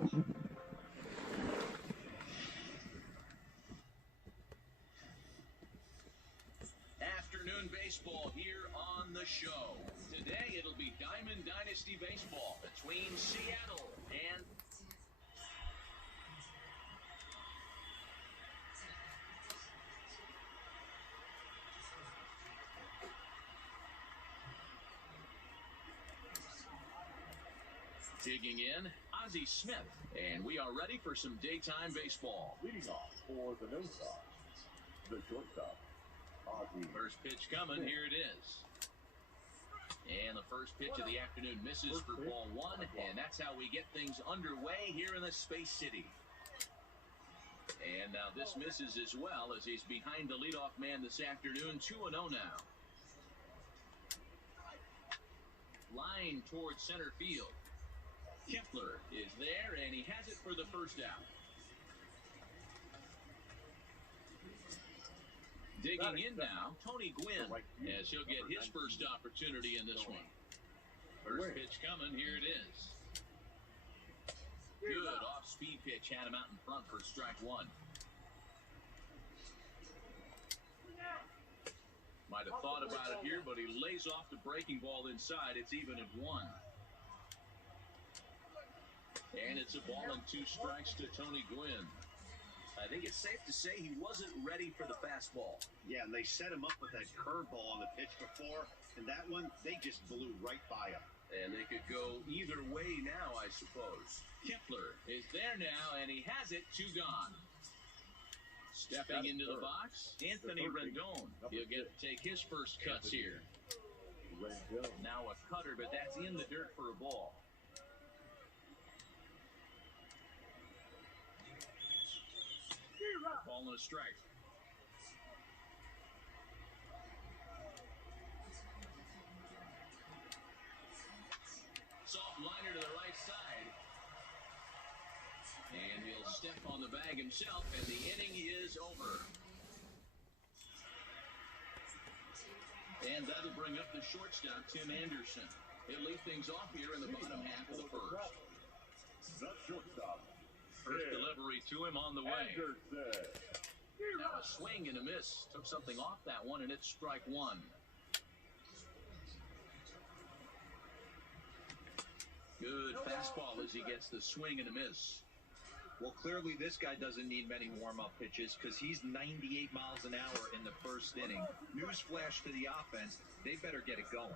Afternoon baseball here on the show. Today it'll be Diamond Dynasty baseball between Seattle and digging in, Ozzie Smith, and we are ready for some daytime baseball. Leading off for the no stop, the shortstop, Ozzie. First pitch coming, here it is. And the first pitch of the afternoon misses for ball one, and that's how we get things underway here in the Space City. And now this misses as well as he's behind the leadoff man this afternoon, 2-0 now. Line towards center field. Kepler is there, and he has it for the first out. Digging in now, Tony Gwynn, as he'll get his first opportunity in this one. First pitch coming, here it is. Good off-speed pitch, had him out in front for strike one. Might have thought about it here, but he lays off the breaking ball inside. It's even at one. And it's a ball and 2 strikes to Tony Gwynn. I think it's safe to say he wasn't ready for the fastball. Yeah, and they set him up with that curveball on the pitch before, and that one, they just blew right by him. And they could go either way now, I suppose. Kepler is there now, and he has it, 2 gone. Stepping into the box, Anthony Rendon. He'll get to take his first cuts here. Now a cutter, but that's in the dirt for a ball. Ball and a strike. Soft liner to the right side. And he'll step on the bag himself, and the inning is over. And that'll bring up the shortstop, Tim Anderson. He'll lead things off here in the bottom half of the first. The shortstop. First delivery to him on the way. Now a swing and a miss. Took something off that one, and it's strike one. Good fastball as he gets the swing and a miss. Well, clearly this guy doesn't need many warm-up pitches because he's 98 miles an hour in the first inning. Newsflash to the offense, they better get it going.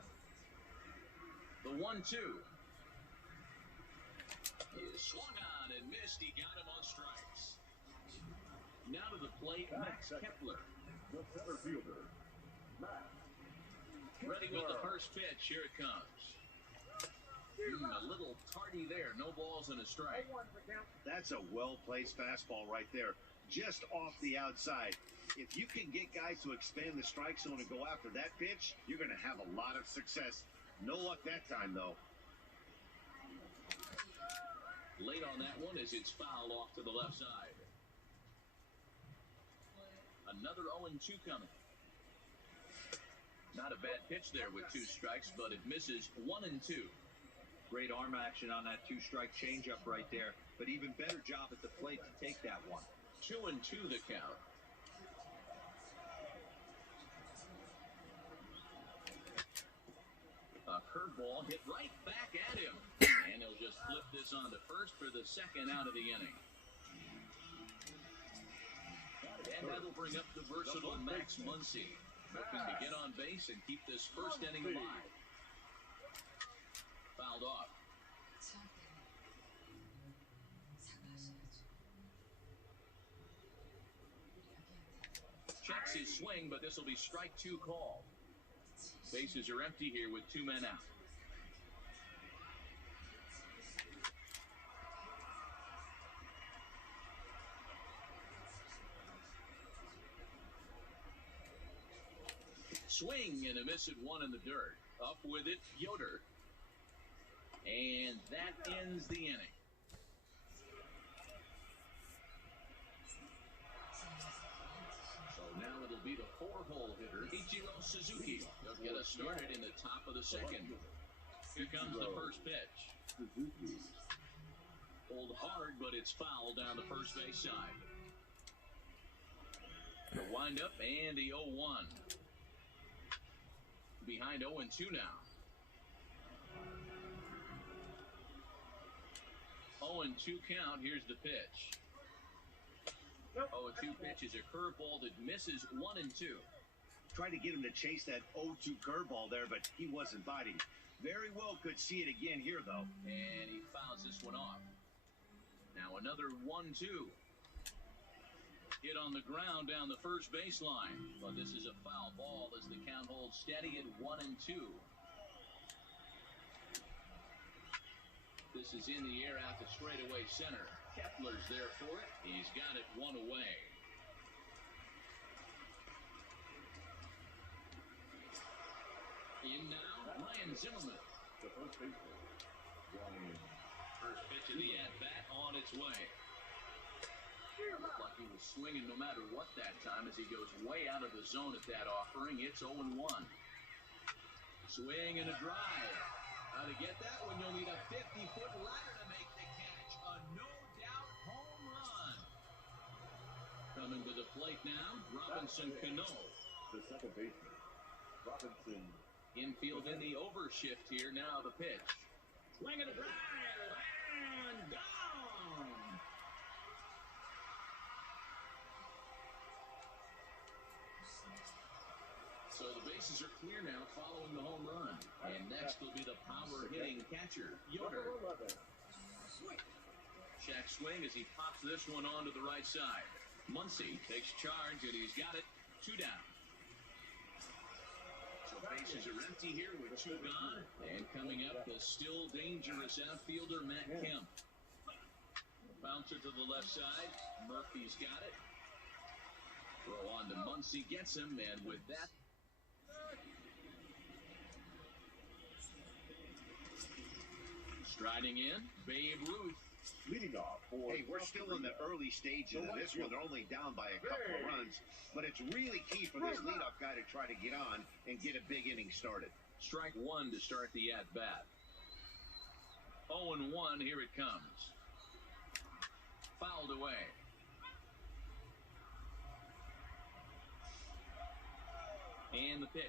The 1-2. He swung on and missed. He got him on strikes. Now to the plate, Max Kepler. The center fielder, Max. Ready with the first pitch. Here it comes. A little tardy there. No balls and a strike. That's a well-placed fastball right there, just off the outside. If you can get guys to expand the strike zone and go after that pitch, you're going to have a lot of success. No luck that time, though. Late on that one as it's fouled off to the left side. Another 0-2 coming. Not a bad pitch there with 2 strikes, but it misses 1-2. Great arm action on that 2-strike changeup right there, but even better job at the plate to take that one. 2-2 the count. A curveball hit right back at him. And he'll just flip this on to first for the second out of the inning. And that'll bring up the versatile Max Muncy, hoping to get on base and keep this first inning alive. Fouled off. Checks his swing, but this will be strike 2 call. Bases are empty here with 2 men out. Swing and a miss at 1 in the dirt. Up with it, Yoder. And that ends the inning. So now it'll be the 4-hole hitter, Ichiro Suzuki. He'll get us started in the top of the second. Here comes the first pitch. Pulled hard, but it's foul down the first base side. The windup and the 0-1. Behind 0-2 now. 0-2 count. Here's the pitch. 0-2 pitch is a curveball that misses 1-2. Tried to get him to chase that 0-2 curveball there, but he wasn't biting. Very well could see it again here, though. And he fouls this one off. Now another 1-2. Hit on the ground down the first baseline. But this is a foul ball as the count holds steady at 1-2. This is in the air out to straightaway center. Kepler's there for it. He's got it one away. In now, Ryan Zimmerman. The first baseman, Ryan. First pitch of the at-bat on its way. Looked like he was swinging no matter what that time as he goes way out of the zone at that offering. It's 0-1. Swing and a drive. How to get that one? You'll need a 50-foot ladder to make the catch. A no-doubt home run. Coming to the plate now, Robinson Cano. The second baseman, Robinson. Infield in the overshift here. Now the pitch. Swing and a drive. And gone. So the bases are clear now following the home run. And next will be the power-hitting catcher, Yoder. Check swing as he pops this one onto the right side. Muncy takes charge, and he's got it. 2 down. So bases are empty here with 2 gone. And coming up, the still dangerous outfielder, Matt Kemp. Bouncer to the left side. Murphy's got it. Throw on to Muncy, gets him, and with that, striding in, Babe Ruth. Leading off for. Hey, we're still in the early stages of this one. They're only down by a couple of runs, but it's really key for this leadoff guy to try to get on and get a big inning started. Strike 1 to start the at-bat. 0-1, here it comes. Fouled away. And the pitch.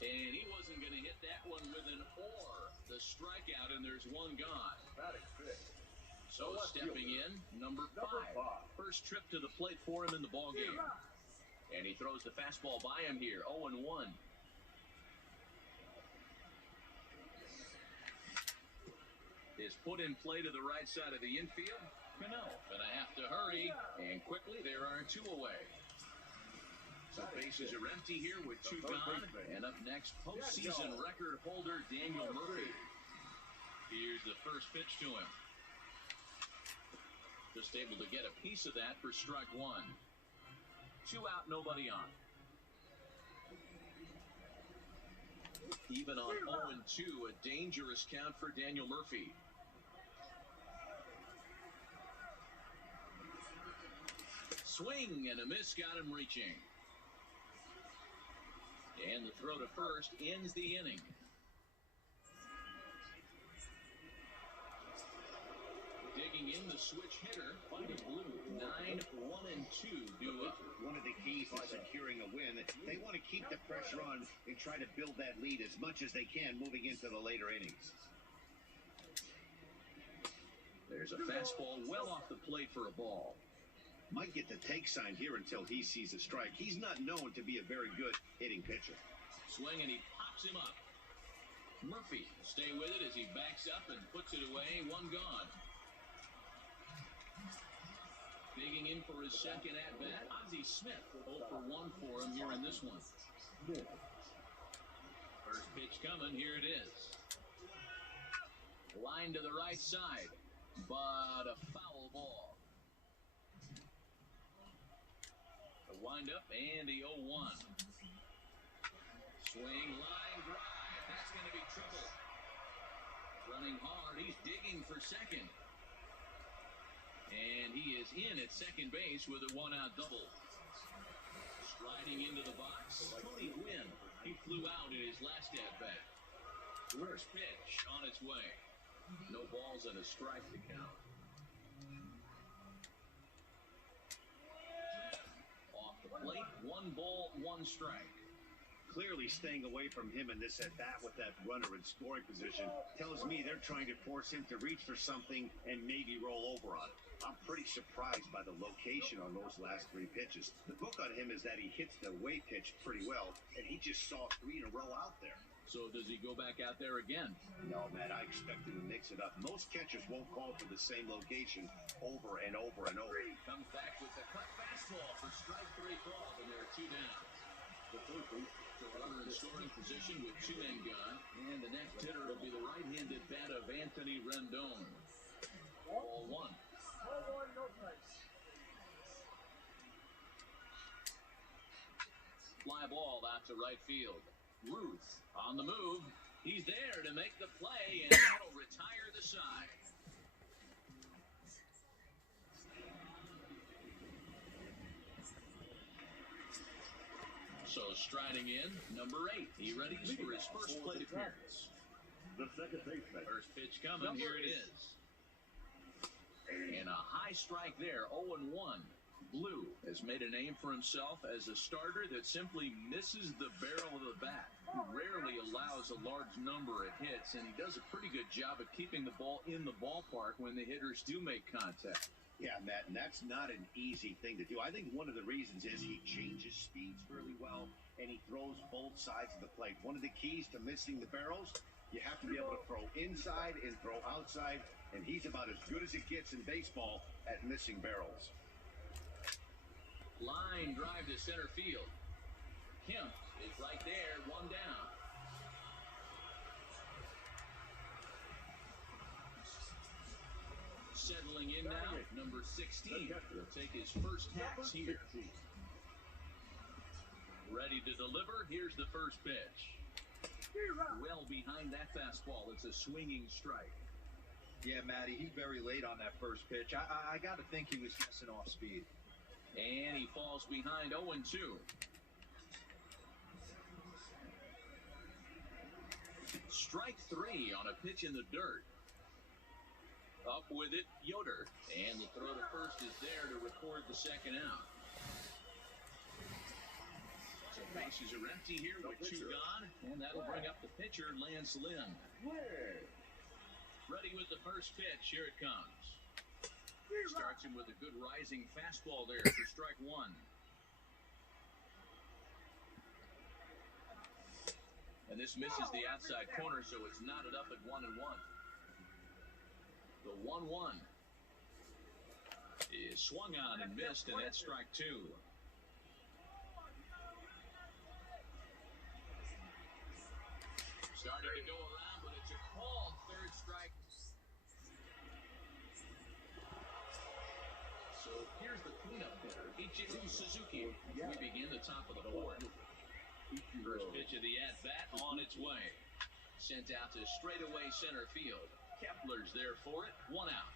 And he wasn't going to hit that one with an or. The strikeout, and there's 1 gone. So stepping in, number 5. First trip to the plate for him in the ballgame. And he throws the fastball by him here, 0-1. Is put in play to the right side of the infield. Cano gonna have to hurry, and quickly there are 2 away. So bases are empty here with 2 gone. And up next, postseason record holder Daniel Murphy. Here's the first pitch to him. Just able to get a piece of that for strike 1. 2 out, nobody on. Even on 0-2, a dangerous count for Daniel Murphy. Swing and a miss, got him reaching. And the throw to first ends the inning. Digging in the switch hitter, fighting blue. 9-1-2 due up. One of the keys to securing a win, they want to keep the pressure on and try to build that lead as much as they can moving into the later innings. There's a fastball well off the plate for a ball. Might get the take sign here until he sees a strike. He's not known to be a very good hitting pitcher. Swing and he pops him up. Murphy stay with it as he backs up and puts it away. 1 gone. Digging in for his second at-bat, Ozzie Smith. 0 for 1 for him here in this one. First pitch coming. Here it is. Line to the right side, but a foul ball. The windup and the 0-1. Swing, line drive. That's going to be trouble. Running hard. He's digging for second. And he is in at second base with a 1-out double. Striding into the box, Tony Gwynn. He flew out in his last at-bat. First pitch on its way. No balls and a strike to count. Off the plate, 1 ball, 1 strike. Clearly staying away from him in this at-bat with that runner in scoring position tells me they're trying to force him to reach for something and maybe roll over on it. I'm pretty surprised by the location on those last 3 pitches. The book on him is that he hits the away pitch pretty well, and he just saw 3 in a row out there. So does he go back out there again? No, man, I expect him to mix it up. Most catchers won't call for the same location over and over and over. Comes back with the cut fastball for strike 3 called, and there are 2 down. The runner in scoring position with 2 men gone, and the next hitter will be the right-handed bat of Anthony Rendon. Ball 1. Fly ball out to right field. Ruth on the move. He's there to make the play, and that'll retire the side. So striding in, number 8. He readies for his first plate appearance. The second baseman. First pitch coming, here it is. And a high strike there, 0-1. Blue has made a name for himself as a starter that simply misses the barrel of the bat. He rarely allows a large number of hits, and he does a pretty good job of keeping the ball in the ballpark when the hitters do make contact. Yeah, Matt, and that's not an easy thing to do. I think one of the reasons is he changes speeds really well, and he throws both sides of the plate. One of the keys to missing the barrels, you have to be able to throw inside and throw outside, and he's about as good as it gets in baseball at missing barrels. Line drive to center field. Kemp is right there, 1 down. Settling in now, number 16 will take his first hacks here. Ready to deliver, here's the first pitch. Well behind that fastball, it's a swinging strike. Yeah, Matty, he's very late on that first pitch. I got to think he was missing off speed. And he falls behind 0-2. Strike 3 on a pitch in the dirt. Up with it, Yoder. And the throw to first is there to record the second out. So bases are empty here with 2 gone. And that'll bring up the pitcher, Lance Lynn. Ready with the first pitch. Here it comes. Starts him with a good rising fastball there for strike 1. And this misses the outside corner, so it's knotted up at 1-1. The 1-1 is swung on and missed, and that's strike 2. Starting to go around, but it's a called third strike. So here's the cleanup hitter, Ichiro Suzuki. We begin the top of the 4th. First pitch of the at-bat on its way. Sent out to straightaway center field. Kepler's there for it. 1 out.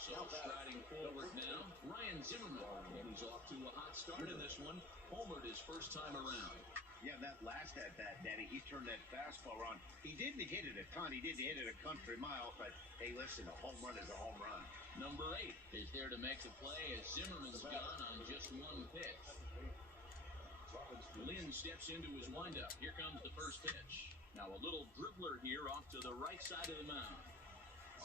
So striding forward now, Ryan Zimmerman. And he's off to a hot start in this one. Homered his first time around. Yeah, that last at-bat, Danny, he turned that fastball around. He didn't hit it a ton. He didn't hit it a country mile, but, hey, listen, a home run is a home run. Number 8 is there to make the play as Zimmerman's gone on just 1 pitch. Lynn steps into his windup. Here comes the first pitch. Now a little dribbler here off to the right side of the mound.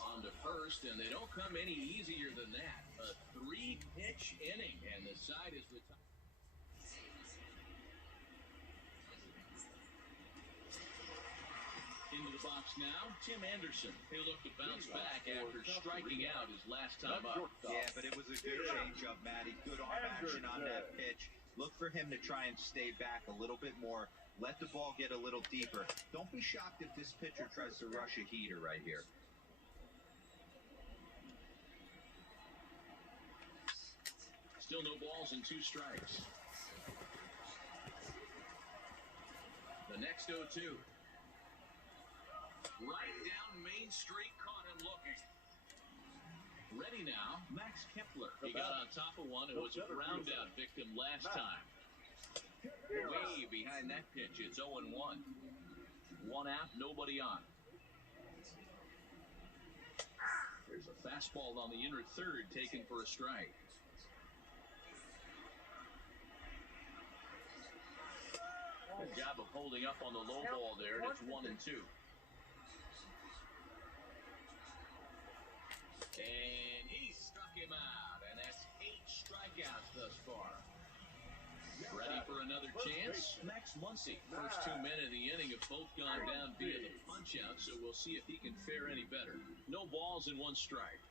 On to first, and they don't come any easier than that. A 3-pitch inning, and the side is retired. Into the box now, Tim Anderson. He'll look to bounce back after striking out his last time up. Yeah, but it was a good change-up, Matty. Good arm action on that pitch. Look for him to try and stay back a little bit more. Let the ball get a little deeper. Don't be shocked if this pitcher tries to rush a heater right here. Still no balls and 2 strikes. The next 0-2. Right down Main Street, caught him looking. Ready now, Max Kepler. He got on top of one and was a ground out victim last time. Way that pitch. It's 0-1. One out, nobody on. There's a fastball on the inner third taken for a strike. Good job of holding up on the low ball there, and it's 1-2. And he struck him out, and that's 8 strikeouts thus far. Ready for another chance? Max Muncy. First 2 men of the inning have both gone down via the punch-out, so we'll see if he can fare any better. No balls and 1 strike.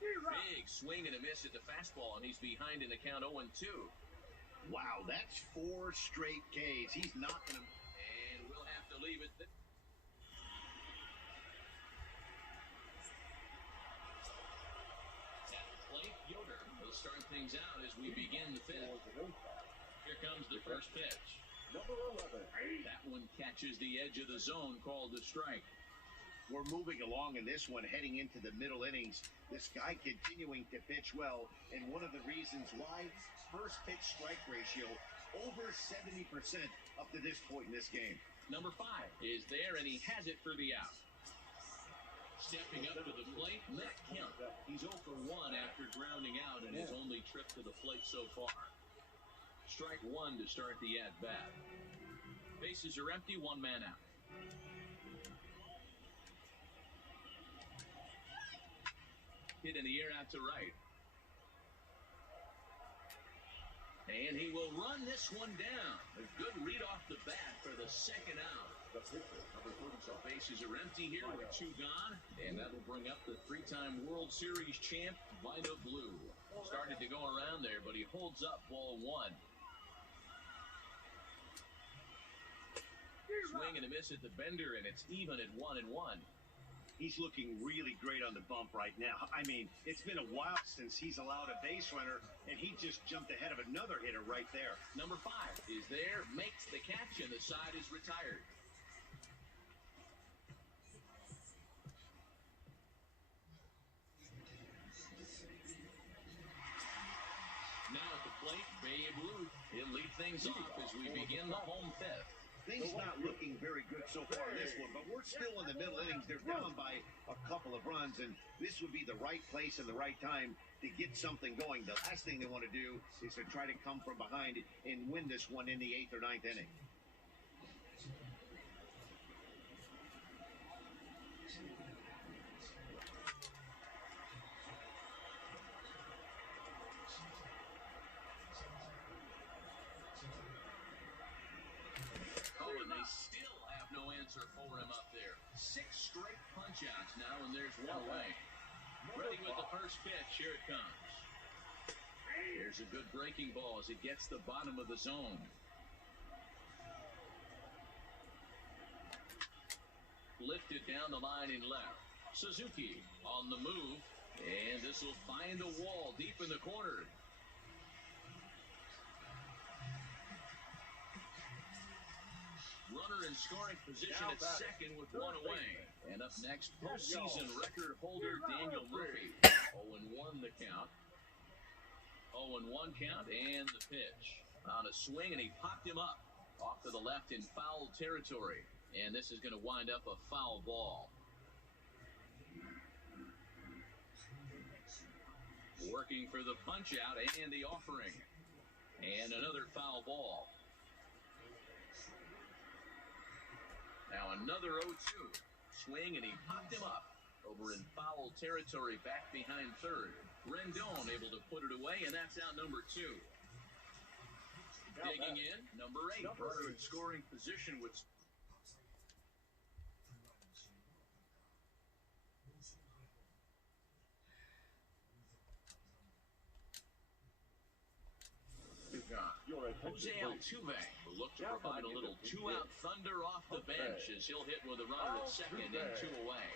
Big swing and a miss at the fastball, and he's behind in the count 0-2. Wow, that's 4 straight Ks. He's not going to... And we'll have to leave it there. At the plate, Yoder will start things out as we begin the 5th. Here comes the first pitch. Number 11. That one catches the edge of the zone, called the strike. We're moving along in this one, heading into the middle innings. This guy continuing to pitch well, and one of the reasons why, first pitch strike ratio over 70% up to this point in this game. Number 5 is there, and he has it for the out. Stepping up to the plate, Matt Kemp. He's 0 for 1 after grounding out in his only trip to the plate so far. Strike 1 to start the at-bat. Bases are empty, 1 man out. Hit in the air out to right. And he will run this one down. A good read off the bat for the second out. The pitcher, number 30. So bases are empty here with 2 gone. And that'll bring up the 3-time World Series champ, Vida Blue. Started to go around there, but he holds up ball 1. Swing and a miss at the bender, and it's even at 1-1. He's looking really great on the bump right now. I mean, it's been a while since he's allowed a base runner, and he just jumped ahead of another hitter right there. Number 5 is there, makes the catch, and the side is retired. Now at the plate, Babe Ruth. He'll lead things off as we begin the home 5th. Things not looking very good so far in this one, but we're still in the middle innings. They're down by a couple of runs, and this would be the right place and the right time to get something going. The last thing they want to do is to try to come from behind and win this one in the 8th or 9th inning. Still have no answer for him up there. 6 straight punch-outs now, and there's 1 away. Ready with the first pitch. Here it comes. Here's a good breaking ball as it gets the bottom of the zone. Lifted down the line in left. Suzuki on the move, and this will find a wall deep in the corner. Runner in scoring position at second with 1 away. And up next, postseason record holder Daniel Murphy. 0-1 the count. 0-1 count and the pitch. On a swing, and he popped him up off to the left in foul territory. And this is going to wind up a foul ball. Working for the punch out and the offering. And another foul ball. Now another 0-2. Swing, and he popped him up over in foul territory back behind third. Rendon able to put it away, and that's out number 2. Digging in, number 8. Runner in scoring position with... Jose Altuve will look to provide a little 2-out thunder off the bench as he'll hit with a runner at second and 2 away.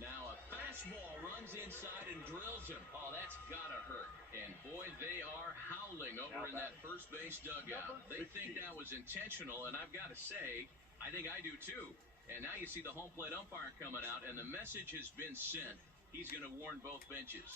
Now a fastball runs inside and drills him. Oh, that's gotta hurt. And boy, they are howling huddling over in that first base dugout. They think that was intentional, and I've got to say, I think I do too. And now you see the home plate umpire coming out, and the message has been sent. He's going to warn both benches.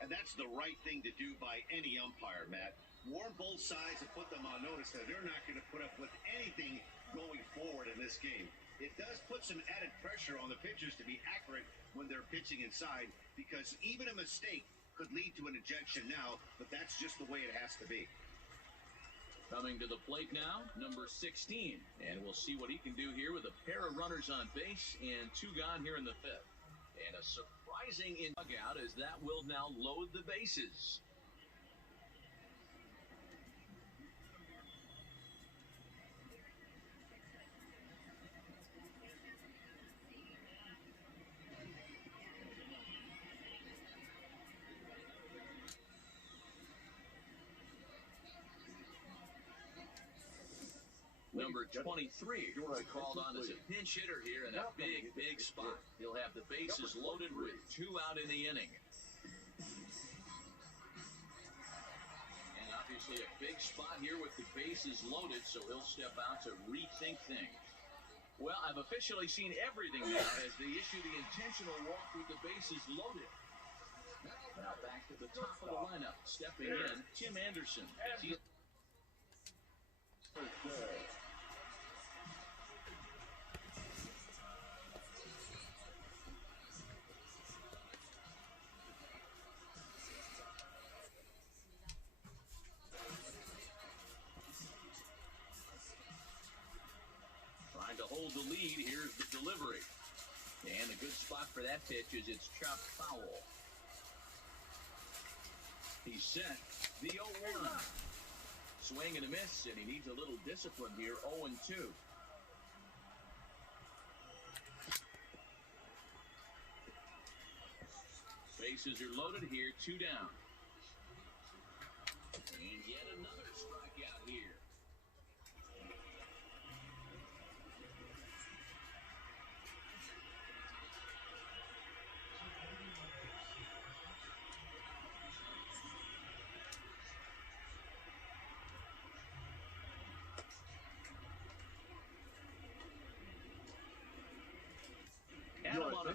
And that's the right thing to do by any umpire, Matt. Warn both sides and put them on notice that they're not going to put up with anything going forward in this game. It does put some added pressure on the pitchers to be accurate when they're pitching inside, because even a mistake could lead to an ejection now, but that's just the way it has to be. Coming to the plate now, number 16. And we'll see what he can do here with a pair of runners on base and 2 gone here in the 5th. And a surprising in dugout as that will now load the bases. Number 23 called on as a pinch hitter here in a big, big spot. He'll have the bases loaded with 2 out in the inning. And obviously a big spot here with the bases loaded, so he'll step out to rethink things. Well, I've officially seen everything now as they issue the intentional walk with the bases loaded. Now back to the top of the lineup, stepping in, Tim Anderson. As he's trying to hold the lead. Here's the delivery. And a good spot for that pitch is it's chopped foul. He's set. The 0-1. Swing and a miss, and he needs a little discipline here. 0-2. Bases are loaded here. 2 down. And yet another strikeout here.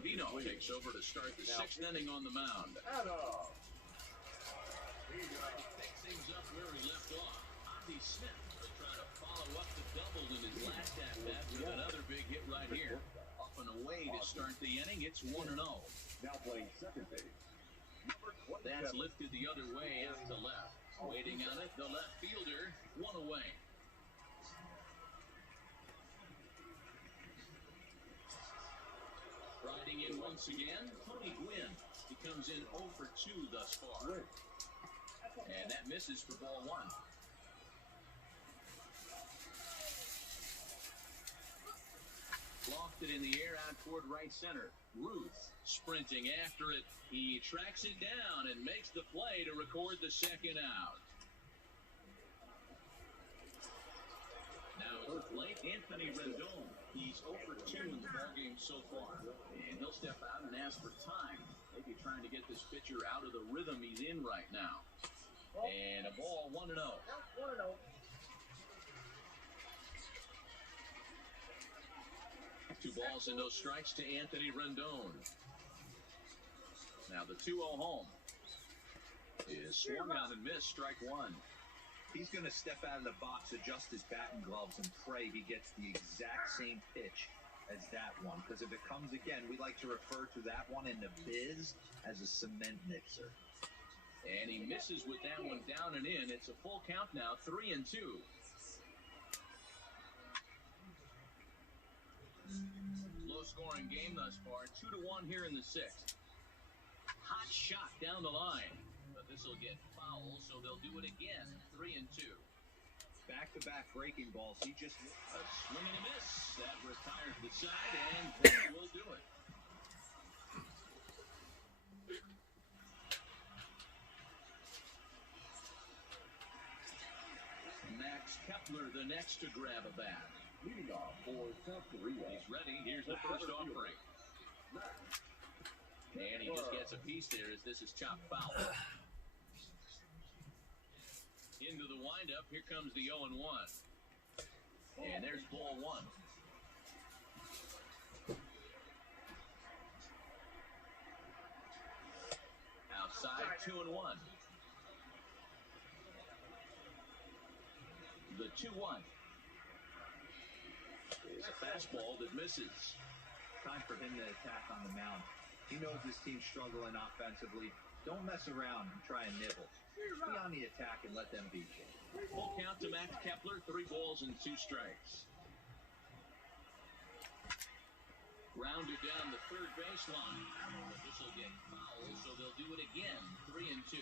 Vino takes over to start the 6th inning on the mound. Picks things up where he left off. Ozzie Smith will try to follow up the double in his last at-bat with another big hit right here. Up and away to start the inning. It's 1-0. Now playing second base. That's lifted the other way out to left. Waiting on it, the left fielder, 1 away. Riding in once again, Tony Gwynn. He comes in 0 for 2 thus far. And that misses for ball 1. Lofted in the air out toward right center. Ruth sprinting after it. He tracks it down and makes the play to record the 2nd out. Now at the plate, Anthony Rendon. He's 0 for 2 in the ballgame so far. And he'll step out and ask for time. Maybe trying to get this pitcher out of the rhythm he's in right now. And a ball 1-0. 1-0. 2 balls and no strikes to Anthony Rendon. Now the 2-0 home is swung on and missed, strike 1. He's going to step out of the box, adjust his batting gloves, and pray he gets the exact same pitch as that one. Because if it comes again, we like to refer to that one in the biz as a cement mixer. And he misses with that one down and in. It's a full count now, 3-2. Low-scoring game thus far, 2-1 here in the 6th. Hot shot down the line. But this will get foul, so they'll do it again, 3-2. Back-to-back breaking balls. He just a swing and a miss. That retires the side, and that will do it. Max Kepler, the next to grab a bat. Leading off for South Korea. He's ready. Here's the first offering. And he just gets a piece there as this is chopped foul. In into the windup. Here comes the 0-1. And there's ball one. Outside, 2-1. The 2-1 is a fastball that misses. Time for him to attack on the mound. He knows his team's struggling offensively. Don't mess around and try and nibble. Be on the attack and let them beat you. Full count to Max Kepler, 3 balls and 2 strikes. Grounded down the third baseline. This will get foul, so they'll do it again. 3-2.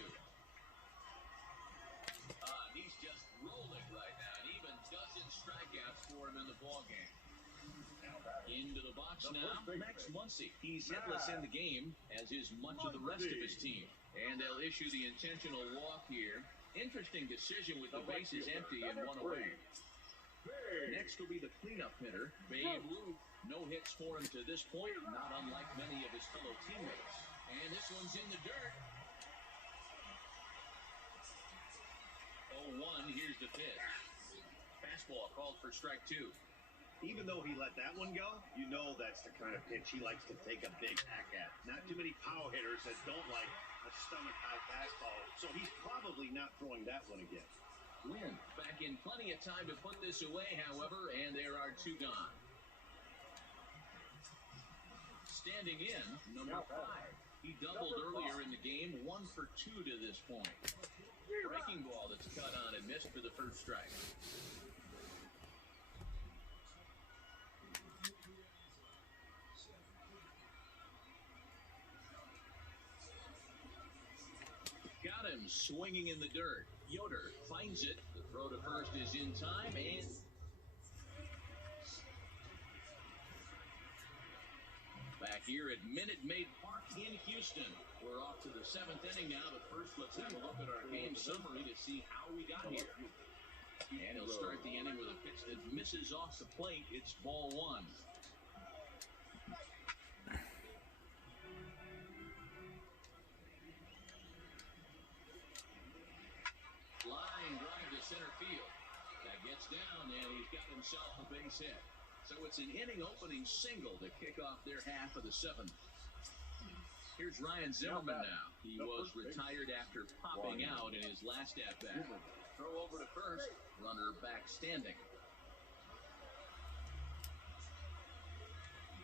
He's just rolling right now, and even dozen strikeouts for him in the ballgame. Into the box now, Max Muncy. He's hitless in the game, as is much of the rest of his team. And they'll issue the intentional walk here. Interesting decision with the bases empty and 1 away. Next will be the cleanup hitter, Babe Ruth. No hits for him to this point, not unlike many of his fellow teammates. And this one's in the dirt. 0-1, here's the pitch. Fastball called for strike 2. Even though he let that one go, you know that's the kind of pitch he likes to take a big hack at. Not too many power hitters that don't like a stomach-high fastball, so he's probably not throwing that one again. Win back in plenty of time to put this away, however, and there are 2 gone. Standing in, number 5. He doubled earlier in the game, 1 for 2 to this point. Breaking ball that's cut on and missed for the first strike. Got him swinging in the dirt. Yoder finds it. The throw to first is in time, and back here at Minute Maid Park in Houston. We're off to the 7th inning now, but first let's have a look at our game summary to see how we got here. And he'll start the inning with a pitch that misses off the plate. It's ball 1. Line drive to center field. That gets down, and he's got himself a base hit. So it's an inning-opening single to kick off their half of the 7th. Here's Ryan Zimmerman now. He was retired after popping out in his last at-bat. Throw over to first. Runner back standing.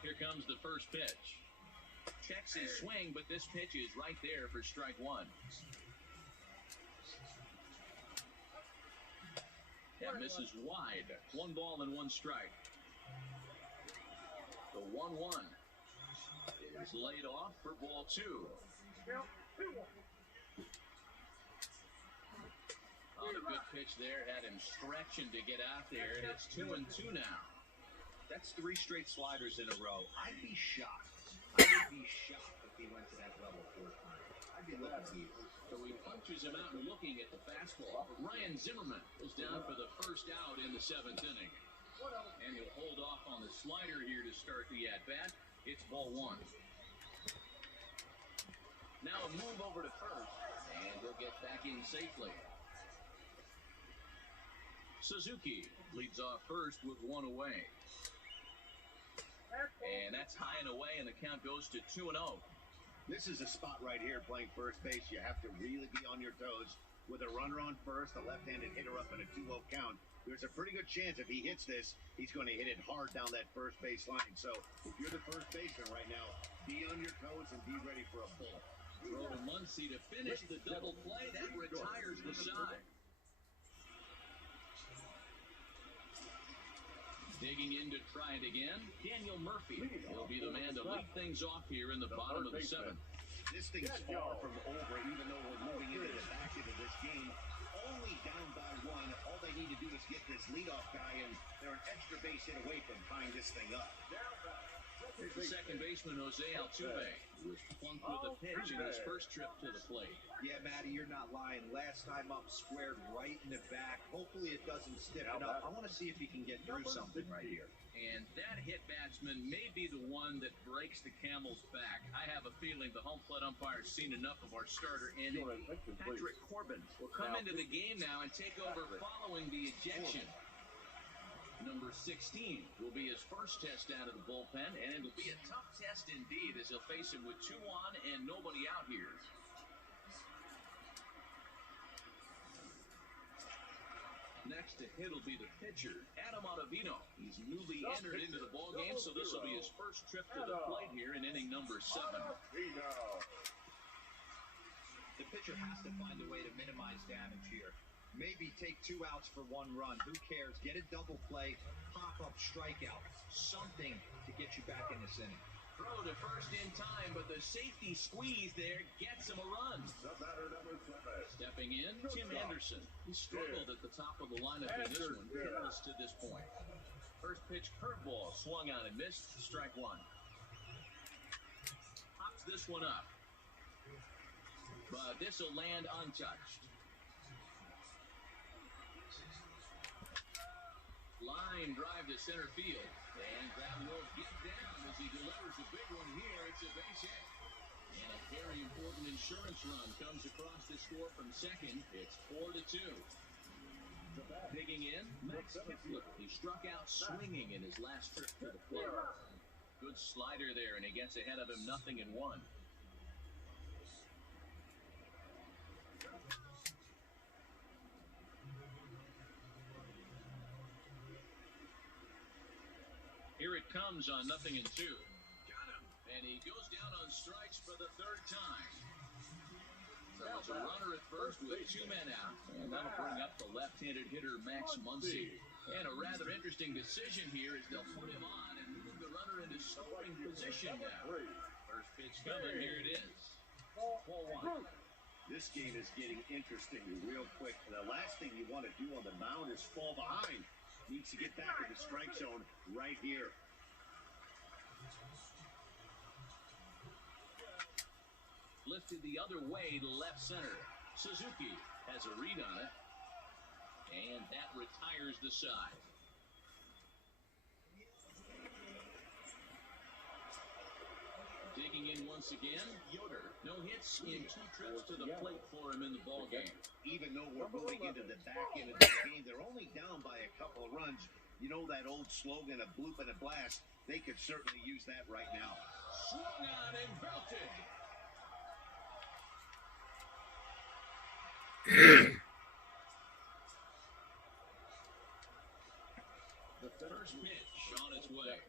Here comes the first pitch. Checks his swing, but this pitch is right there for strike 1. That misses wide. 1 ball and 1 strike. The 1-1 is laid off for ball 2. On a good pitch there, had him stretching to get out there, and it's 2-2 now. That's 3 straight sliders in a row. I'd be shocked. I would be shocked if he went to that level 4 times. I'd be looking at you. So he punches him out and looking at the fastball. Ryan Zimmerman is down for the first out in the 7th inning. And he'll hold off on the slider here to start the at-bat. It's ball 1. Now a move over to first, and he'll get back in safely. Suzuki leads off first with 1 away. And that's high and away, and the count goes to 2-0. This is a spot right here playing first base. You have to really be on your toes. With a runner on first, a left-handed hitter up in a 2-0 count, there's a pretty good chance if he hits this, he's going to hit it hard down that first base line. So if you're the first baseman right now, be on your toes and be ready for a pull. Throw to Muncy to finish the double play. That retires the side. Digging in to try it again, Daniel Murphy will be the man to lead things off here in the bottom of the 7th. This thing's far from over, even though we're moving into the back end of this game. Only down by 1. All they need to do is get this leadoff guy, and they're an extra base hit away from tying this thing up. Second baseman Jose Altuve was plunked with a pitch in his first trip to the plate. Yeah, Matty, you're not lying. Last time up, squared right in the back. Hopefully it doesn't stiffen up. I want to see if he can get through something right here. And that hit batsman may be the one that breaks the camel's back. I have a feeling the home plate umpire's seen enough of our starter, and Patrick Corbin will come into the game now and take over following the ejection. Number 16 will be his first test out of the bullpen, and it'll be a tough test indeed as he'll face him with 2 on and nobody out here. Next to hit will be the pitcher, Adam Ottavino. He's newly entered into the ballgame, so this will be his first trip to the plate here in inning number 7. The pitcher has to find a way to minimize damage here. Maybe take 2 outs for 1 run. Who cares? Get a double play, pop-up strikeout, something to get you back in this inning. Throw to first in time, but the safety squeeze there gets him a run. Stepping in, Tim Anderson. He struggled at the top of the lineup in this one, careless to this point. First pitch curveball, swung on and missed, strike 1. Pops this one up. But this will land untouched. Line drive to center field. And that will get down as he delivers a big one here. It's a base hit. And a very important insurance run comes across the score from second. It's 4-2. Digging in, Max Kepler. He struck out swinging in his last trip to the plate. Good slider there, and he gets ahead of him 0-1. Here it comes on 0-2. Got him. And he goes down on strikes for the 3rd time. So it's a runner at first with 2 men out. And that'll bring up the left-handed hitter Max Muncy. And a rather interesting decision here is they'll put him on and move the runner into scoring position now. First pitch coming, here it is. 4-1. This game is getting interesting real quick. The last thing you want to do on the mound is fall behind. Needs to get back in the strike zone right here. Lifted the other way to left center. Suzuki has a read on it. And that retires the side. Digging in once again, Yoder. No hits in 2 trips to the plate for him in the ballgame. Even though we're moving into the back end of the game, they're only down by a couple of runs. You know that old slogan of bloop and a blast? They could certainly use that right now. Swung on and belted. The first pitch on its way.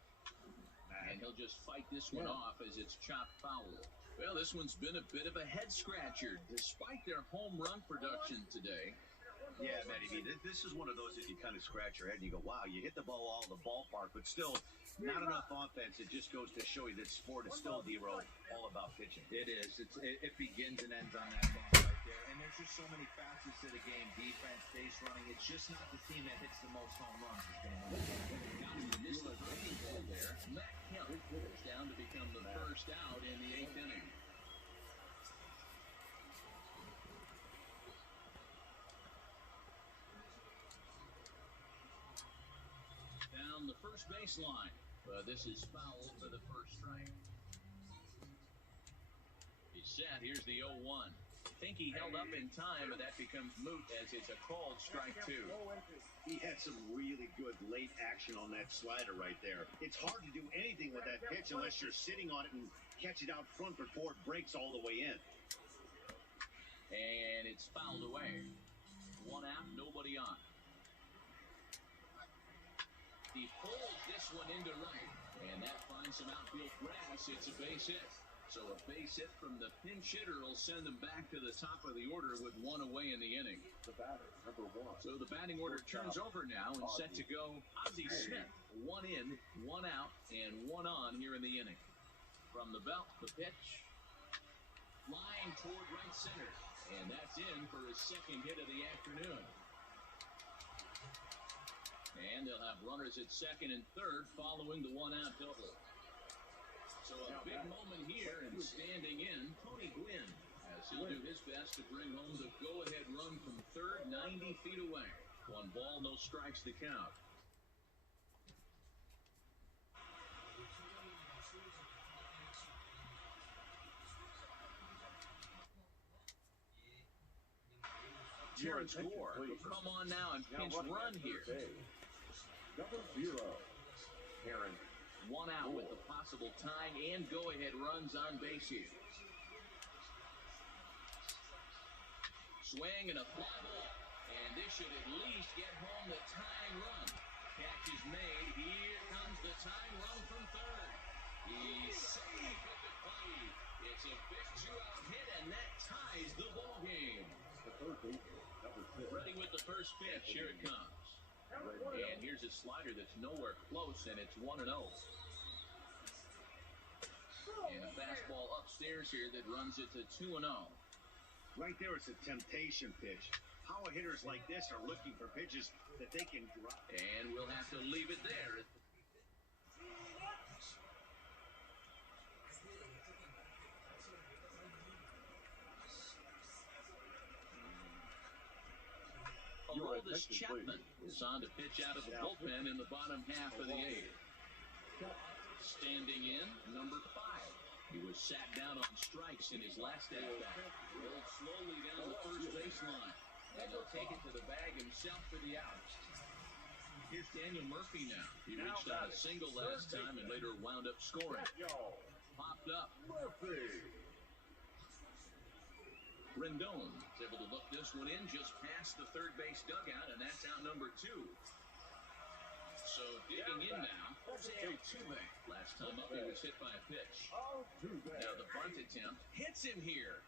And he'll just fight this one off as it's chopped foul. Well, this one's been a bit of a head-scratcher, despite their home run production today. Yeah, Matty, this is one of those that you kind of scratch your head and you go, wow, you hit the ball all the ballpark, but still not enough offense. It just goes to show you that sport is still, D-Row, all about pitching. It is. It begins and ends on that ball right there. And there's just so many facets to the game. Defense, base running. It's just not the team that hits the most home runs is going to win. Now he missed the breaking ball there. Matt Kemp is down to become the first out in the 8th inning. Down the first baseline. This is foul for the first strike. He's set. Here's the 0-1. I think he held up in time, but that becomes moot as it's a called strike 2. He had some really good late action on that slider right there. It's hard to do anything with that pitch unless you're sitting on it and catch it out front before it breaks all the way in. And it's fouled away. 1 out, nobody on. He pulls this one into right, and that finds some outfield grass. It's a base hit. So a base hit from the pinch hitter will send them back to the top of the order with 1 away in the inning. The batter, number 1. So the batting order turns over now and set to go Ozzie Smith. 1 in, 1 out, and 1 on here in the inning. From the belt, the pitch. Line toward right center. And that's in for his 2nd hit of the afternoon. And they'll have runners at 2nd and 3rd following the 1-out double. So a big moment here, and standing in, Tony Gwynn, as he'll do his best to bring home the go-ahead run from third, 90 feet away. 1 ball, no strikes to count. Terrence Moore will come on now and pinch run here. Number 0, Terrence. 1 out with the possible tying and go-ahead runs on base here. Swing and a fly ball. And this should at least get home the tying run. Catch is made. Here comes the tying run from third. He's safe at the plate. It's a big 2-out hit, and that ties the ball game. The third baseman, number 6. Ready with the first pitch. Here it comes. And here's a slider that's nowhere close, and it's 1-0. And a fastball upstairs here that runs it to 2-0. Right there, it's a temptation pitch. Power hitters like this are looking for pitches that they can drop. And we'll have to leave it there. Aroldis Chapman is on to pitch out of the bullpen in the bottom half of the 8th. Standing in, number 5. He was sat down on strikes in his last at-bat. Rolled slowly down the first baseline. And he'll take it to the bag himself for the out. Here's Daniel Murphy now. He reached out a single last time and later wound up scoring. Popped up. Murphy. Rendon is able to look this one in just past the third base dugout, and that's out number 2. So digging in now, Jose Altuve. Last time up, he was hit by a pitch. Now the bunt attempt hits him here,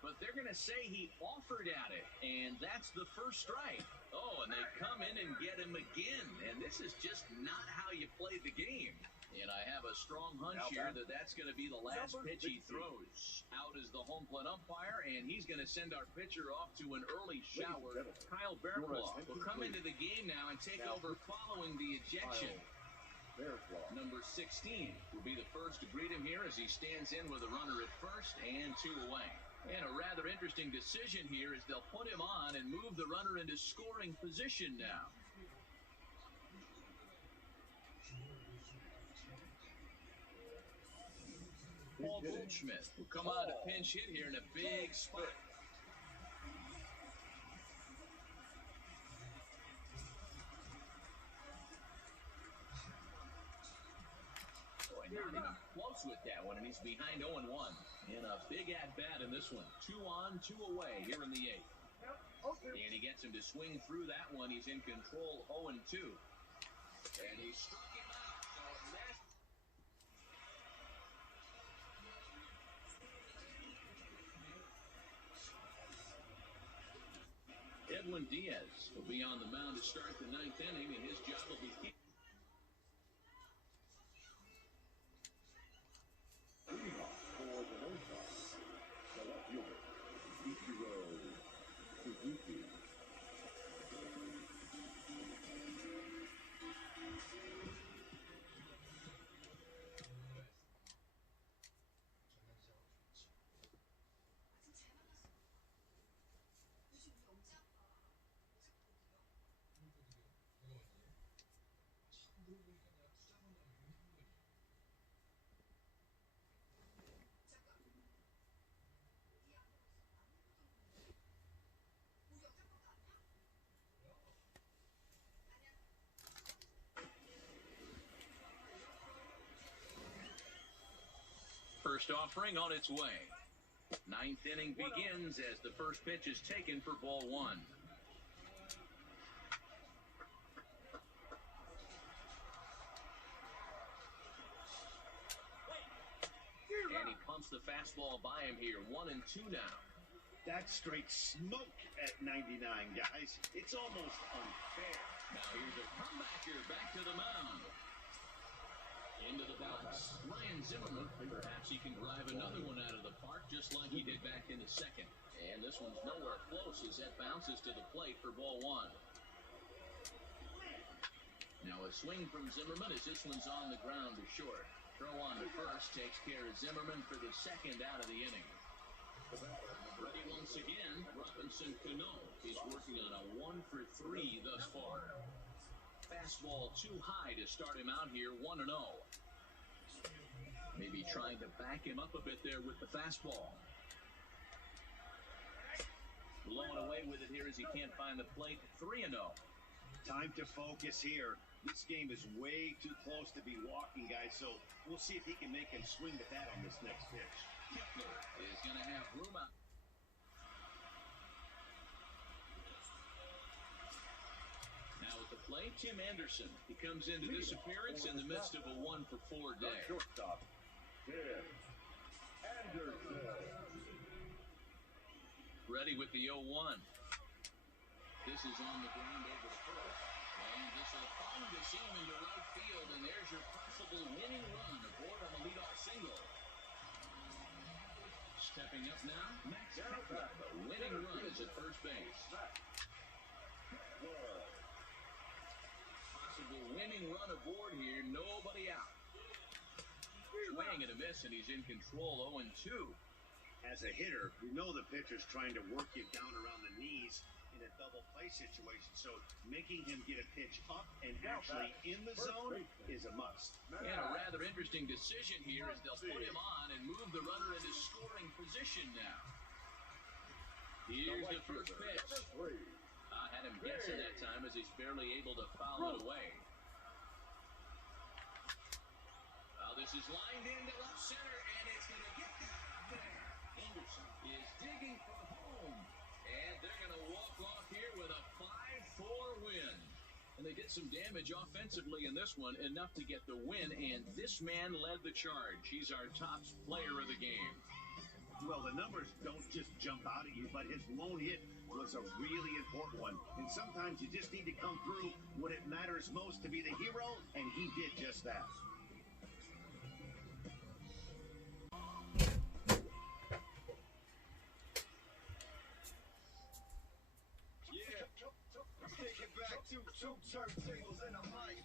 but they're going to say he offered at it, and that's the first strike. Oh, and they come in and get him again, and this is just not how you play the game. And I have a strong hunch here that that's going to be the last pitch he throws. Out is the home plate umpire, and he's going to send our pitcher off to an early shower. Kyle Bearclaw will come into the game now and take over following the ejection. Number 16 will be the first to greet him here as he stands in with a runner at first and 2 away. And a rather interesting decision here is they'll put him on and move the runner into scoring position now. Paul Goldschmidt will come out a pinch hit here in a big spot. Boy, not even close with that one, and he's behind 0-1. And a big at-bat in this one. 2 on, 2 away here in the 8th. And he gets him to swing through that one. He's in control 0-2. And he struck him out. So that's Edwin Diaz will be on the mound to start the 9th inning, and his job will be keep. For the no-toss, the left fielder, Ichiro Suzuki. First offering on its way. 9th inning begins as the first pitch is taken for ball 1. And he pumps the fastball by him here. 1-2 now. That's straight smoke at 99, guys. It's almost unfair. Now here's a comebacker back to the mound. Into the box. Ryan Zimmerman, perhaps he can drive another one out of the park just like he did back in the 2nd. And this one's nowhere close as that bounces to the plate for ball 1. Now a swing from Zimmerman as this one's on the ground to short. Throw on to first takes care of Zimmerman for the second out of the inning. Ready once again, Robinson Cano is working on a 1-for-3 thus far. Fastball too high to start him out here, 1-0. Maybe trying to back him up a bit there with the fastball. Blowing away with it here as he can't find the plate, 3-0. Time to focus here. This game is way too close to be walking, guys, so we'll see if he can make him swing the bat on this next pitch. Kepler is going to have room out. Now at the plate, Tim Anderson. He comes into this appearance in the midst of a 1-for-4 day. Shortstop, Tim Anderson. Ready with the 0-1. This is on the ground over the first. And this will find the seam into right field, and there's your possible winning run aboard on the leadoff single. Stepping up now, Max Kepler. The winning run is at first base. Possible winning run aboard here, nobody out. Swing and a miss, and he's in control, 0-2. As a hitter, we know the pitcher's trying to work you down around the knees in a double play situation, so making him get a pitch up and actually in the zone is a must. And a rather interesting decision here as they'll put him on and move the runner into scoring position now. Here's the first pitch. Had him guessing that time as he's barely able to foul it away. This is lined into left center, and it's going to get down there. Anderson is digging for home, and they're going to walk off here with a 5-4 win. And they did some damage offensively in this one, enough to get the win, and this man led the charge. He's our top player of the game. Well, the numbers don't just jump out at you, but his lone hit was a really important one. And sometimes you just need to come through when it matters most to be the hero, and he did just that. Two turntables and a mic.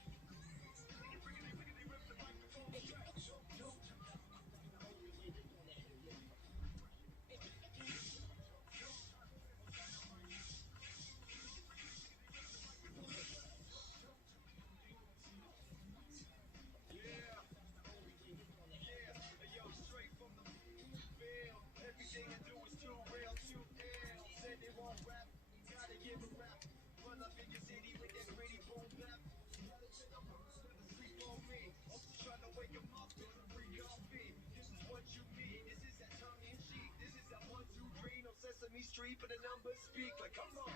Everything I do is too real, too ill. Said they won't rap, gotta give a rap. Run up in your city with that gritty boom bap. Sleep on me, I'm just trying to wake 'em up with a free coffee. This is what you mean, this is that tongue in cheek. This is that 1, 2, 3, no Sesame Street, but the numbers speak. Like come on,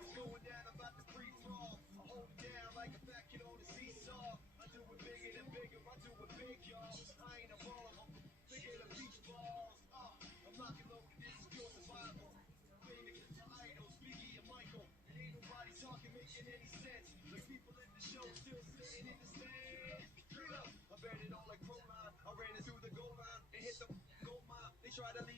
it's going down, I'm about to free fall. I hold it down like a fat kid on a seesaw. I do it bigger than bigger, I do it big, y'all. I ain't a baller, I'm bigger than beach balls. I'm knocking loaded, this is pure survival. Famous idols, Biggie and Michael. And ain't nobody talking, making any sense. Like people in the show still sitting in the stands. Straight up, I bet it all like Proline. I ran it through the goal line and hit the goal mine. They try to leave